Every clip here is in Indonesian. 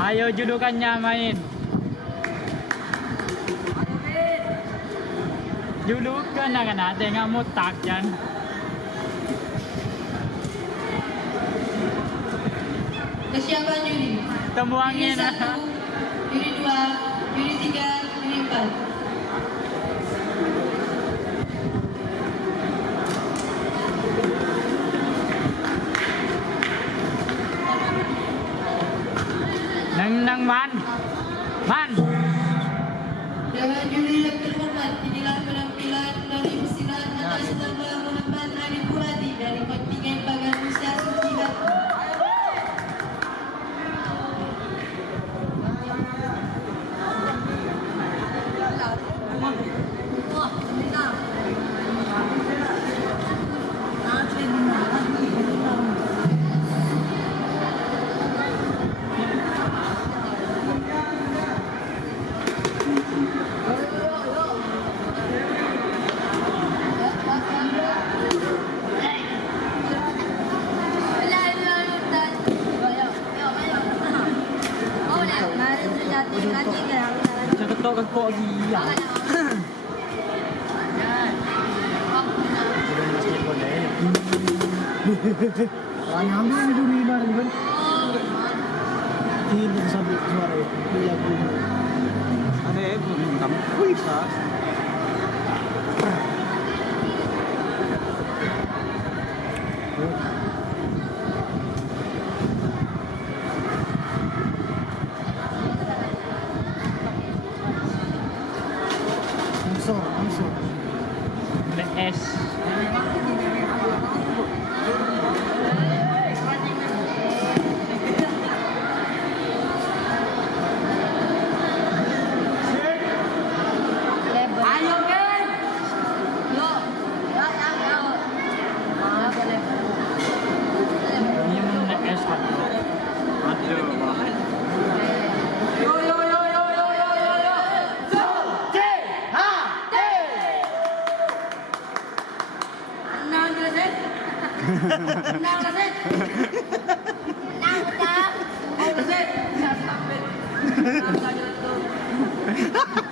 Ayo julukannya main. Julukan na ka natin nga mutak yan. Kesiapan juri. Temuangin Juri 1, juri 2, juri 3, juri 4. Nang man. Man. Dengan juri yang terhormat, inilah penampilan dari pesilat atas nama Muhammad Arif Fuadi dari kontingen Pagar Nusa Suci Batu. Cakap kan kau lagi ya. Orang ambil ni dulu iman kan? Ini sambil suara dia bunyi. Ada kamu bisa. Langsung. BS. Ayo Ben. Yuk. Ini mun BS kan. Aduh. Tenang Rasid. Tenang udah. Oh Rasid.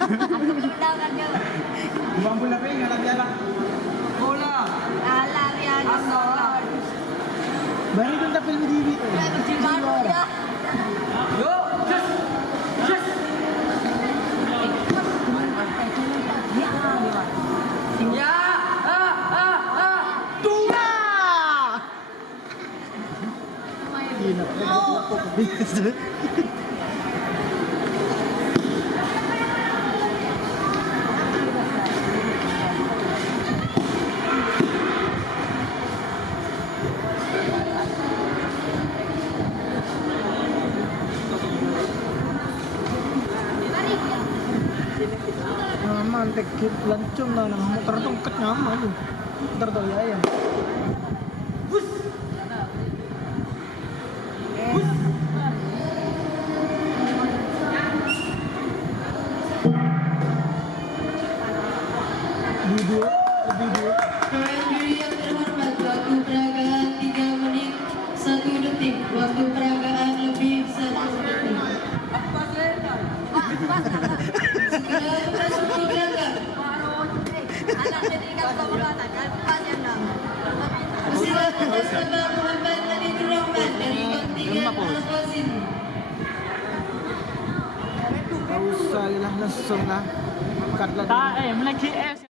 Aku bilang kan dia. Buang bola pe ngalang-ngalang. Bola. Alah ya. Baru kan tapi ni diri tu. Baru dia. Yo, just. Ya. Ini nak bisa. Nyaman tekip lancung lah nang motor tongkat nyaman tu. Ntar tahu ya ya. Duduk. Dengan juri yang terhormat, waktu peragaan 3 menit 1 detik. Waktu peragaan lebih 1 detik. Segera memasuki gerakan. Pesilat atas nama Muhammad Arifur Rahman dari kontingen Al-Fazil. Tak usah lah langsung lah. Kat lah. Tak mulai KS.